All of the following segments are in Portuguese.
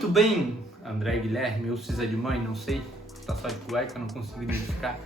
Muito bem, André Guilherme, ou Cisa de Mãe, não sei, tá só de cueca, não consigo identificar.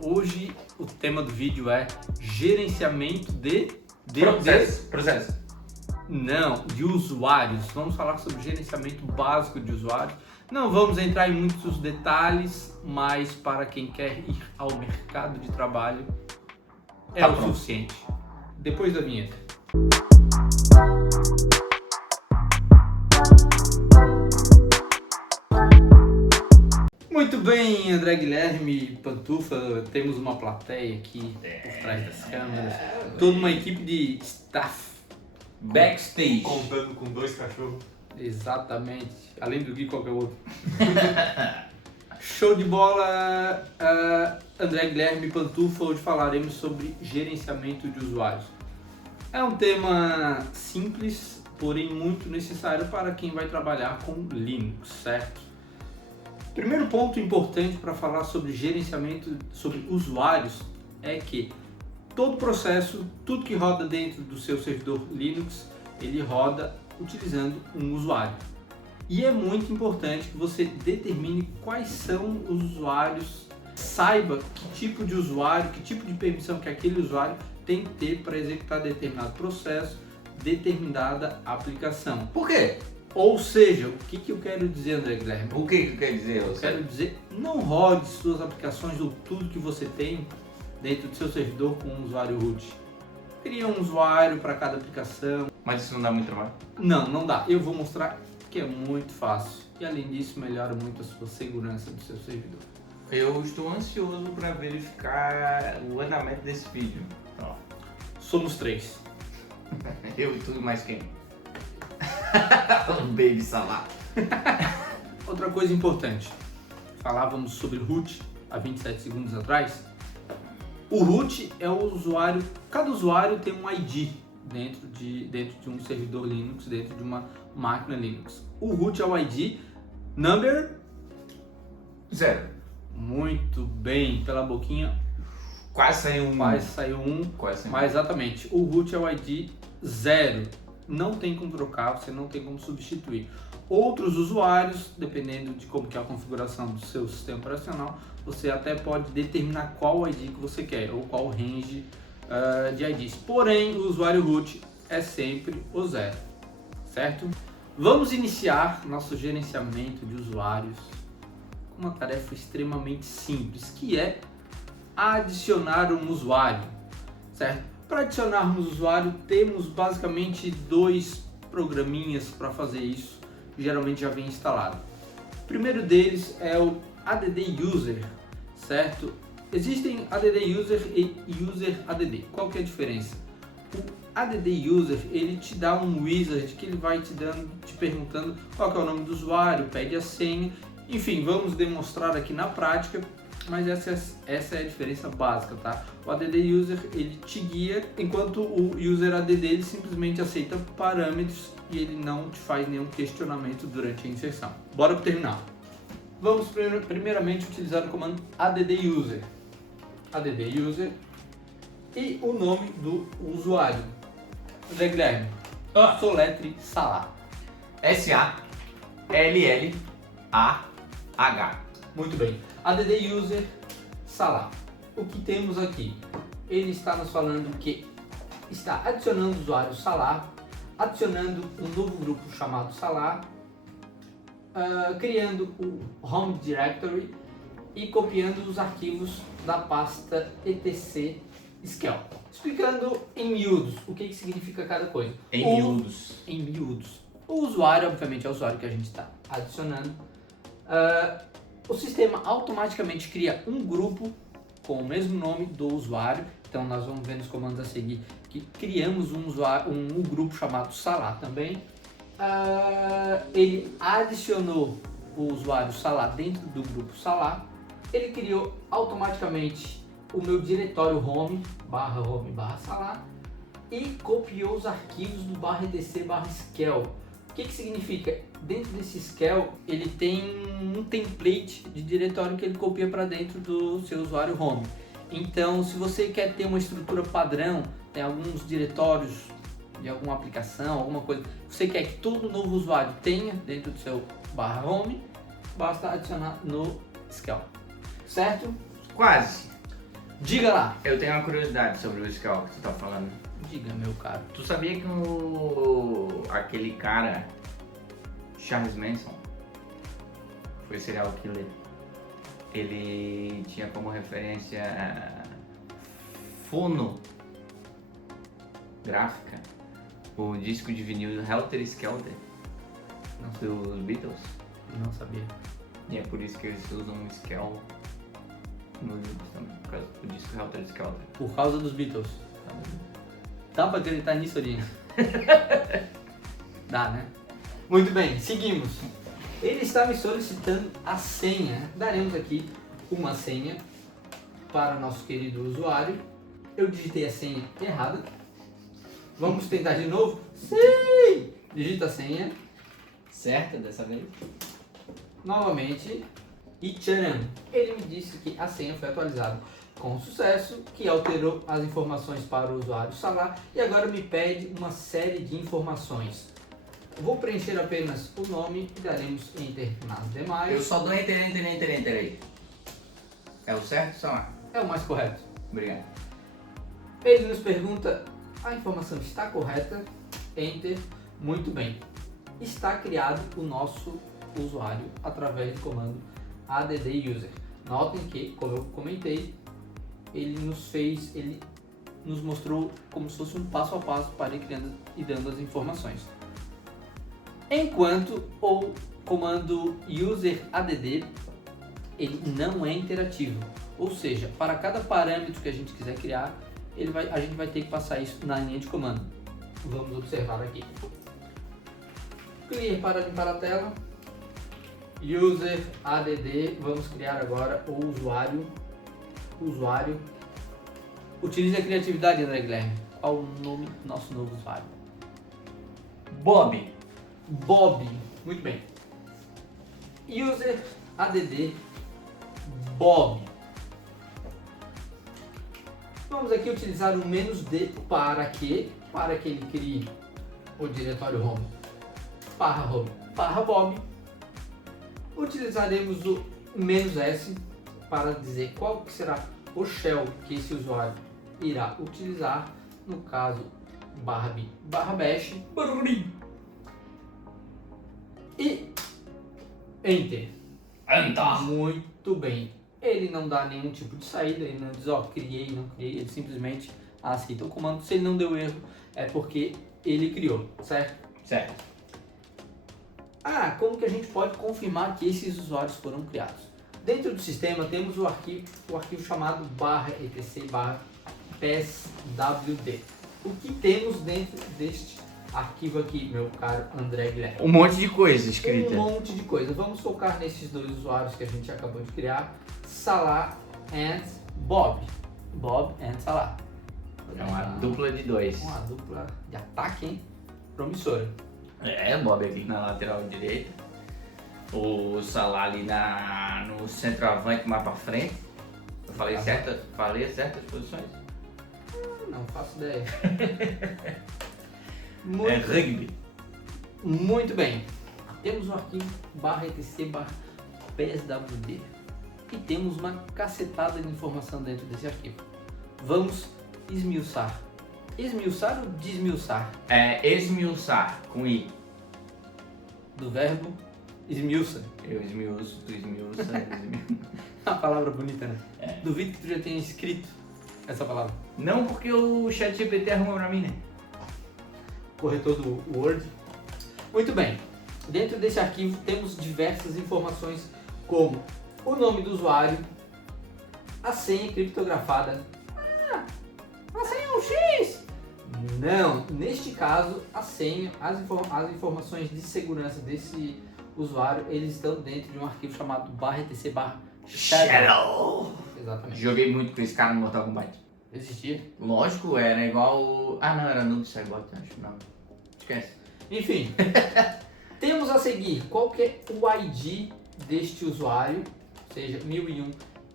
Hoje o tema do vídeo é gerenciamento de Processo. Não, de usuários. Vamos falar sobre gerenciamento básico de usuários. Não vamos entrar em muitos detalhes, mas para quem quer ir ao mercado de trabalho é o suficiente. Depois da vinheta. Muito bem, André Guilherme, Pantufa, temos uma plateia aqui por trás das câmeras, toda uma equipe de staff. Backstage. Contando com 2 cachorros. Exatamente, além do que qualquer outro. Show de bola, André Guilherme, Pantufa, hoje falaremos sobre gerenciamento de usuários. É um tema simples, porém muito necessário para quem vai trabalhar com Linux, certo? Primeiro ponto importante para falar sobre gerenciamento, sobre usuários, é que todo processo, tudo que roda dentro do seu servidor Linux, ele roda utilizando um usuário. E é muito importante que você determine quais são os usuários, saiba que tipo de usuário, que tipo de permissão que aquele usuário tem que ter para executar determinado processo, determinada aplicação. Por quê? Ou seja, o que eu quero dizer, André Guilherme? O que quer dizer? Eu quero dizer, não rode suas aplicações ou tudo que você tem dentro do seu servidor com um usuário root. Cria um usuário para cada aplicação. Mas isso não dá muito trabalho? Não dá. Eu vou mostrar que é muito fácil. E além disso, melhora muito a sua segurança do seu servidor. Eu estou ansioso para verificar o andamento desse vídeo. Então, Somos 3. eu e tudo mais quem? O Baby Salah. Outra coisa importante. Falávamos sobre root há 27 segundos atrás. O root é o usuário, cada usuário tem um ID dentro de um servidor Linux, dentro de uma máquina Linux. O root é o ID number 0. Muito bem, pela boquinha Quase saiu um. mas exatamente, o root é o ID 0. Não tem como trocar, você não tem como substituir. Outros usuários, dependendo de como que é a configuração do seu sistema operacional, você até pode determinar qual ID que você quer ou qual range de IDs. Porém, o usuário root é sempre o 0, certo? Vamos iniciar nosso gerenciamento de usuários com uma tarefa extremamente simples, que é adicionar um usuário, certo? Para adicionarmos o usuário, temos basicamente 2 programinhas para fazer isso, que geralmente já vem instalado. O primeiro deles é o add user, certo? Existem add user e user add. Qual que é a diferença? O add user, ele te dá um wizard que ele vai te perguntando qual que é o nome do usuário, pede a senha. Enfim, vamos demonstrar aqui na prática. Mas essa é a diferença básica, tá? O add user, ele te guia, enquanto o user add ele simplesmente aceita parâmetros e ele não te faz nenhum questionamento durante a inserção. Bora pro terminal. Vamos primeiramente utilizar o comando add user. Add user e o nome do usuário. André Guilherme, soletre Salah. S-A-L-L-A-H. Muito bem. Add user Salah. O que temos aqui? Ele está nos falando que está adicionando o usuário Salah, adicionando um novo grupo chamado Salah, criando o Home Directory e copiando os arquivos da pasta etc scale. Explicando em miúdos o que significa cada coisa. Em miúdos. O usuário, obviamente, é o usuário que a gente está adicionando. O sistema automaticamente cria um grupo com o mesmo nome do usuário. Então nós vamos ver nos comandos a seguir que criamos um grupo chamado Salah também. Ele adicionou o usuário Salah dentro do grupo Salah. Ele criou automaticamente o meu diretório home /Salah e copiou os arquivos do /etc/scale. O que significa? Dentro desse scale, ele tem um template de diretório que ele copia para dentro do seu usuário home. Então, se você quer ter uma estrutura padrão, tem alguns diretórios de alguma aplicação, alguma coisa, você quer que todo novo usuário tenha dentro do seu /home, basta adicionar no Scale. Certo? Quase. Diga lá. Eu tenho uma curiosidade sobre o Scale que você tá falando. Diga, meu caro. Tu sabia que aquele cara, Charles Manson, foi serial killer? Ele tinha como referência fonográfica o disco de vinil Helter Skelter dos Beatles. Não sabia. E é por isso que eles usam um Scale no livro também, por causa do disco Helter Skelter. Por causa dos Beatles. Dá pra acreditar nisso, Orinho? Dá, né? Muito bem, seguimos. Ele está me solicitando a senha. Daremos aqui uma senha para o nosso querido usuário. Eu digitei a senha errada. Vamos tentar de novo? Sim! Digita a senha. Certa dessa vez? Novamente. E tcharam! Ele me disse que a senha foi atualizada com sucesso, que alterou as informações para o usuário Salah e agora me pede uma série de informações. Vou preencher apenas o nome e daremos Enter nas demais. Eu só dou Enter aí. É o certo, Salah? É o mais correto. Obrigado. Ele nos pergunta, a informação está correta? Enter. Muito bem. Está criado o nosso usuário através do comando add user. Notem que, como eu comentei, ele nos mostrou como se fosse um passo a passo para ir criando e dando as informações. Enquanto o comando user add ele não é interativo, ou seja, para cada parâmetro que a gente quiser criar, a gente vai ter que passar isso na linha de comando. Vamos observar aqui. Clear para limpar a tela. User add, vamos criar agora o usuário. Utilize a criatividade, André Guilherme. Qual o nome do nosso novo usuário? Bob. Muito bem. User add Bob. Vamos aqui utilizar o "-d" para que ele crie o diretório home /Bob. Utilizaremos o "-s" para dizer qual que será o shell que esse usuário irá utilizar, no caso /bash e Enter. Muito bem. Ele não dá nenhum tipo de saída, ele não diz criei, não criei, ele simplesmente aceita o comando. Se ele não deu erro, é porque ele criou, certo? Certo. Como que a gente pode confirmar que esses usuários foram criados? Dentro do sistema temos o arquivo chamado /etc/pswd. O que temos dentro deste arquivo aqui, meu caro André Guilherme? Um monte de coisa escrita. Um monte de coisa. Vamos focar nesses dois usuários que a gente acabou de criar, Salah and Bob. Bob and Salah. É uma dupla de dois. Uma dupla de ataque, hein? Promissora. Bob aqui na lateral direita. O Salah ali no centroavante mais pra frente. Eu falei certas posições? Não faço ideia. É rugby. Muito bem. Temos um arquivo /etc/pswd e temos uma cacetada de informação dentro desse arquivo. Vamos esmiuçar. Esmiuçar ou desmiuçar? É esmiuçar, com I. Do verbo esmiuça. Eu esmiuço, tu esmiuça, Uma palavra bonita, né? É. Duvido que tu já tenha escrito essa palavra. Não, porque o ChatGPT arruma pra mim, né? Corretor do Word. Muito bem. Dentro desse arquivo temos diversas informações como o nome do usuário, a senha criptografada. A senha é um X! Não, neste caso a senha, as informações de segurança desse usuário, eles estão dentro de um arquivo chamado /etc/shadow. Exatamente. Joguei muito com esse cara no Mortal Kombat. Existia? Lógico, era igual. Não, era Noob Saibot, acho. Não. Esquece. Enfim, temos a seguir qual que é o ID deste usuário, seja 1001,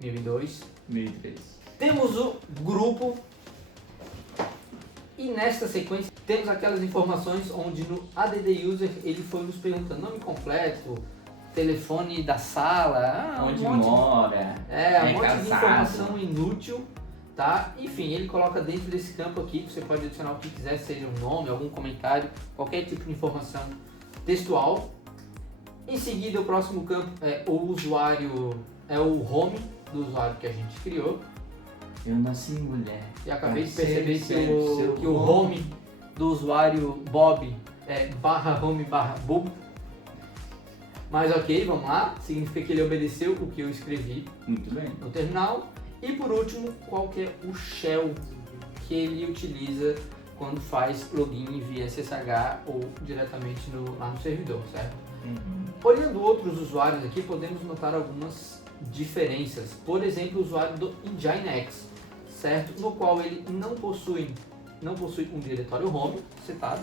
1002, 1003. Temos o grupo E nesta sequência temos aquelas informações onde no ADD User ele foi nos perguntando nome completo, telefone da sala, Onde um monte mora, um monte de casado. informação inútil, tá? Enfim, ele coloca dentro desse campo aqui, que você pode adicionar o que quiser, seja um nome, algum comentário, qualquer tipo de informação textual. Em seguida, o próximo campo é o usuário, é o home do usuário que a gente criou. Eu nasci mulher. E acabei de Parceiro, perceber seu que o home do usuário Bob é /home/bob. Mas ok, vamos lá. Significa que ele obedeceu o que eu escrevi Muito bem. no terminal. E por último, qual que é o shell que ele utiliza quando faz login via SSH ou diretamente lá no servidor, certo? Olhando outros usuários aqui, podemos notar algumas diferenças. Por exemplo, o usuário do Nginx, certo? No qual ele não possui um diretório home setado.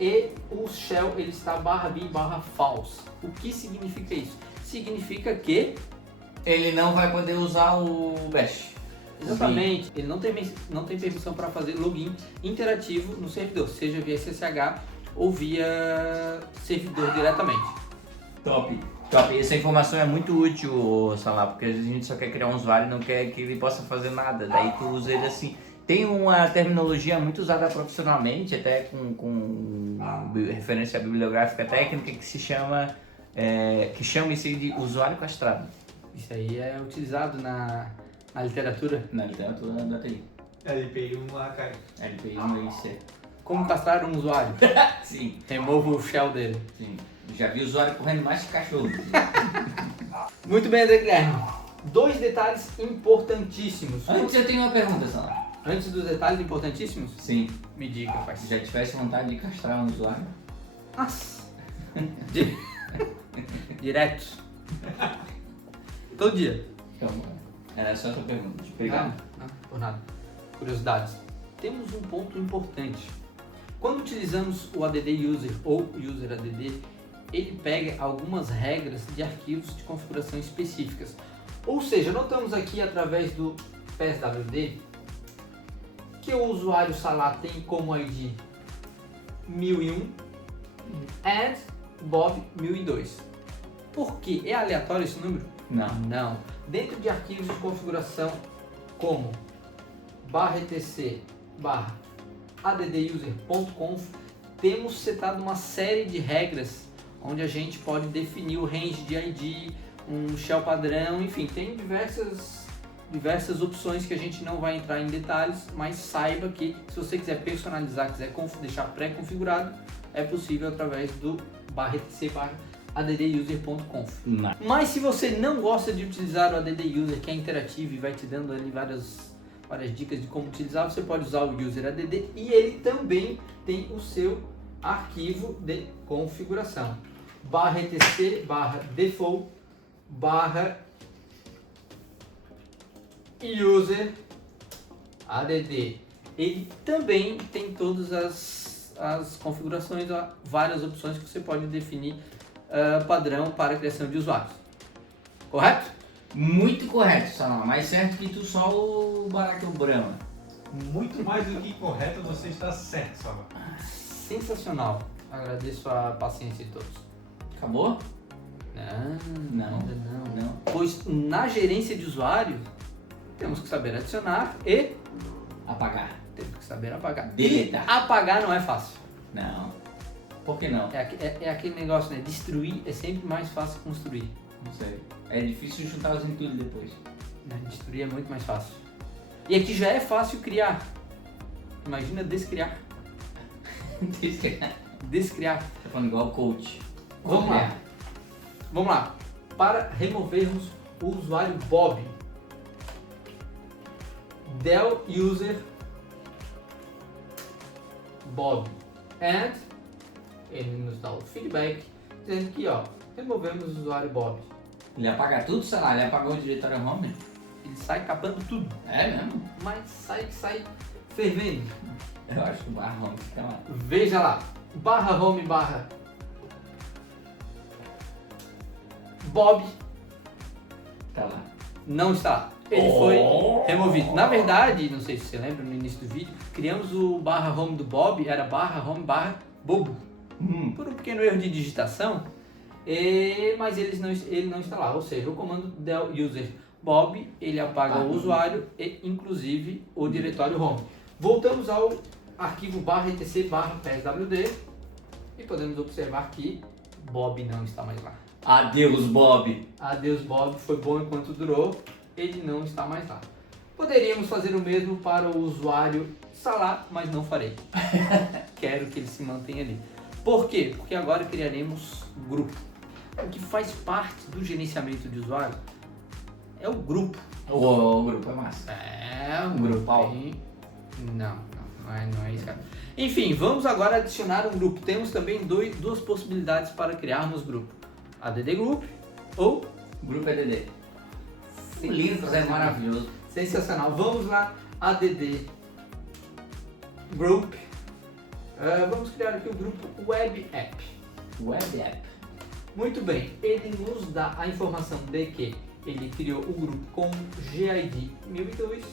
E o shell ele está /bin/false. O que significa isso? Significa que Ele não vai poder usar o bash. exatamente, ele não tem permissão para fazer login interativo no servidor, seja via SSH ou via servidor diretamente. Top. Essa informação é muito útil, Salah, porque às vezes a gente só quer criar um usuário e não quer que ele possa fazer nada. Daí tu usa ele assim. Tem uma terminologia muito usada profissionalmente, até com referência bibliográfica técnica, que se chama isso de usuário castrado. Isso aí é utilizado na literatura. Na literatura da TI. LPI1 lá cai. LPI no IC. Como castrar um usuário? Sim, Remova o shell dele. sim. Já vi usuário correndo mais que cachorro. Muito bem, André Guilherme. 2 detalhes importantíssimos. Antes eu tenho uma pergunta, Salah. Antes dos detalhes importantíssimos, Sim. me diga, pai. Se já tivesse vontade de castrar um usuário? Nossa. Direto. Todo dia. Então, era só essa pergunta. Obrigado. Não, por nada. Curiosidades. Temos um ponto importante. Quando utilizamos o ADD User ou User ADD, ele pega algumas regras de arquivos de configuração específicas. Ou seja, notamos aqui através do PSWD que o usuário Salah tem como ID 1001 and Bob 1002. Por quê? É aleatório esse número? Não. Não. Dentro de arquivos de configuração como /etc /adduser.conf temos setado uma série de regras onde a gente pode definir o range de ID, um shell padrão, enfim, tem diversas opções que a gente não vai entrar em detalhes, mas saiba que se você quiser personalizar, quiser deixar pré-configurado, é possível através do /etc /adduser.conf. Mas se você não gosta de utilizar o ADD User, que é interativo e vai te dando ali várias dicas de como utilizar, você pode usar o User ADD e ele também tem o seu arquivo de configuração. /etc /default /user add. Ele também tem todas as configurações, várias opções que você pode definir padrão para a criação de usuários. Correto? Muito correto, Salah. Mais certo que tu só o Barack Obama. Muito mais do que correto, você está certo, Salva. Sensacional. Agradeço a paciência de todos. Acabou? Não. Não. Pois na gerência de usuário, temos que saber adicionar e Apagar. temos que saber apagar. Deletar. E apagar não é fácil. Não. Por que não? É aquele negócio, né? Destruir é sempre mais fácil que construir. Não sei. É difícil juntar os entulhos depois. Né? Destruir é muito mais fácil. E aqui já é fácil criar. Imagina descriar. Descriar. Tá falando igual o coach. Vamos lá. Para removermos o usuário Bob, del user Bob and ele nos dá o feedback dizendo que removemos o usuário Bob. Ele apaga tudo, sei lá, ele apagou o diretório home? Ele sai capando tudo, É mesmo? mas sai fervendo. Eu acho que o barra home fica lá. Veja lá, /home Bob Tá lá. não está lá. ele foi removido. Na verdade, não sei se você lembra, no início do vídeo, criamos o /home do Bob, era /home/bobo. Por um pequeno erro de digitação, mas ele não está lá. Ou seja, o comando del user Bob, ele apaga o usuário e inclusive o diretório home. Voltamos ao arquivo /etc/pswd e podemos observar que Bob não está mais lá. Adeus, Bob. Adeus, Bob, foi bom enquanto durou, ele não está mais lá. Poderíamos fazer o mesmo para o usuário Salah, mas não farei. Quero que ele se mantenha ali. Por quê? Porque agora criaremos grupo. O que faz parte do gerenciamento de usuário é o grupo. O grupo é massa. Um grupal. Não é isso, cara. Enfim, vamos agora adicionar um grupo. Temos também duas possibilidades para criarmos grupo. ADD Group ou Grupo EDD. O Linux é maravilhoso. Sensacional. Vamos lá, ADD Group. Vamos criar aqui o grupo Web App. Web App. Muito bem, ele nos dá a informação de que ele criou o grupo com GID 1002.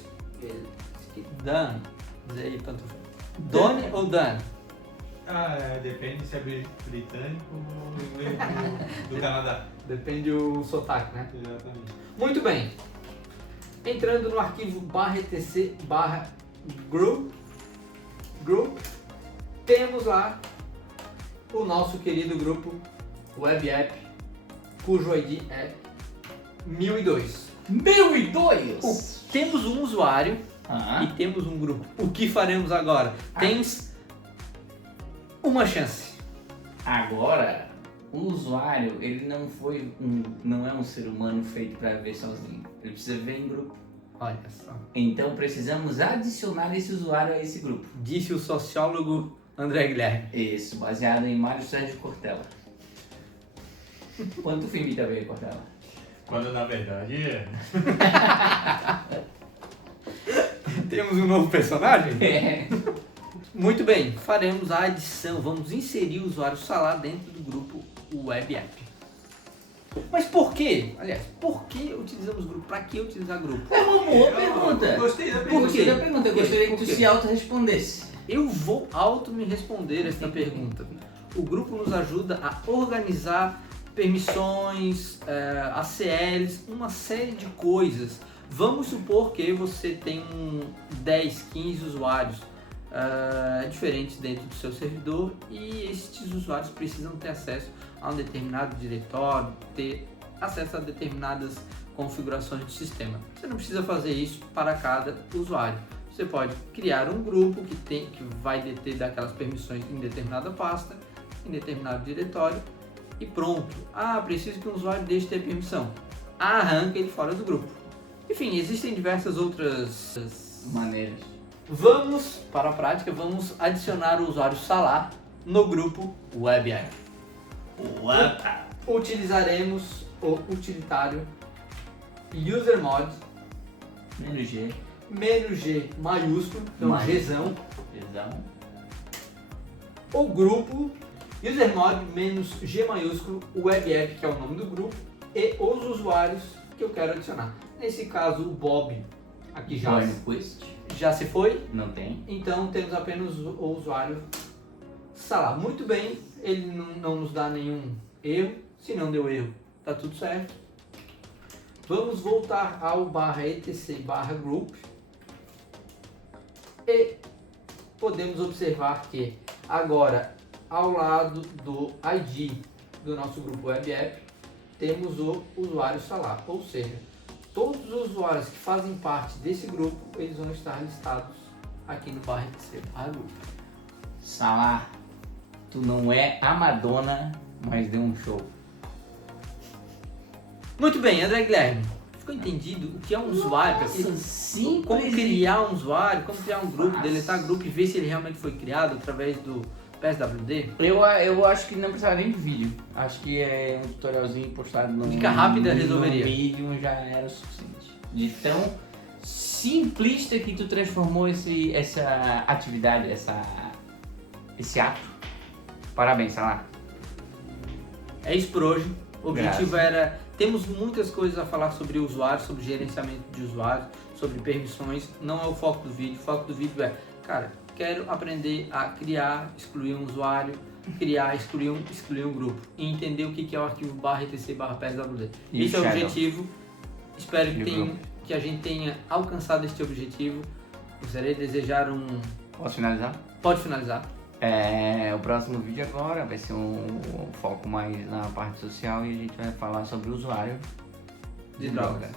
Dan. Diz aí, pantufa. Doni ou Dan? Depende se é britânico ou inglês do Canadá. Depende do sotaque, né? Exatamente. Muito bem. Entrando no arquivo /etc /group, temos lá o nosso querido grupo Web App, cujo ID é 1002. 1002! Temos um usuário e temos um grupo. O que faremos agora? Tens uma chance. Agora, o usuário, ele não é um ser humano feito para viver sozinho. Ele precisa viver em grupo. Olha só. Então precisamos adicionar esse usuário a esse grupo. Disse o sociólogo André Guilherme. Isso, baseado em Mário Sérgio Cortella. Quanto fim imita bem Cortella? Quando na verdade Temos um novo personagem? É. Muito bem, faremos a adição, vamos inserir o usuário Salah dentro do grupo Web App. Mas por quê? Aliás, por que utilizamos grupo? Para que utilizar grupo? É uma boa pergunta. Gostei da Por pergunta. quê? Eu gostaria que Por tu quê? se auto-respondesse. Eu vou me responder esta pergunta. O grupo nos ajuda a organizar permissões, ACLs, uma série de coisas. Vamos supor que você tem 10, 15 usuários diferentes dentro do seu servidor e estes usuários precisam ter acesso a um determinado diretório, ter acesso a determinadas configurações de sistema. Você não precisa fazer isso para cada usuário. Você pode criar um grupo que vai deter daquelas permissões em determinada pasta, em determinado diretório e pronto. Preciso que o usuário deixe de ter permissão. Arranca ele fora do grupo. Enfim, existem diversas outras Maneiras. Vamos para a prática, vamos adicionar o usuário Salah no grupo Web App. Utilizaremos o utilitário usermod -G. -G maiúsculo, então Maiúsculo. Gzão, o grupo usermod -G maiúsculo, o Web App, que é o nome do grupo, e os usuários que eu quero adicionar. Nesse caso, o Bob aqui já se foi, Não tem. então temos apenas o usuário Salah. Muito bem, ele não nos dá nenhum erro. Se não deu erro, tá tudo certo. Vamos voltar ao /etc/group e podemos observar que agora, ao lado do ID do nosso grupo Web App, temos o usuário Salah, ou seja, todos os usuários que fazem parte desse grupo, eles vão estar listados aqui no /etc/group. Salah, tu não é a Madonna, mas deu um show. Muito bem, André Guilherme, ficou entendido o que é um usuário? Nossa, simples. Como criar um usuário, como criar um grupo, Nossa. deletar grupo e ver se ele realmente foi criado através do PSWD? Eu acho que não precisava nem de vídeo. Acho que é um tutorialzinho postado no Dica rápida resolveria. No Medium já era o suficiente. De tão simplista que tu transformou essa atividade, esse ato. Parabéns, Salah. É isso por hoje. O objetivo era... Temos muitas coisas a falar sobre usuários, sobre gerenciamento de usuários, sobre permissões. Não é o foco do vídeo. O foco do vídeo é, cara, quero aprender a criar, excluir um usuário, criar, excluir um grupo. E entender o que é o arquivo /etc/pswd. Esse é o objetivo. Espero que a gente tenha alcançado este objetivo. Gostaria de desejar um... Posso finalizar? Pode finalizar. O próximo vídeo agora vai ser um foco mais na parte social e a gente vai falar sobre o usuário De drogas.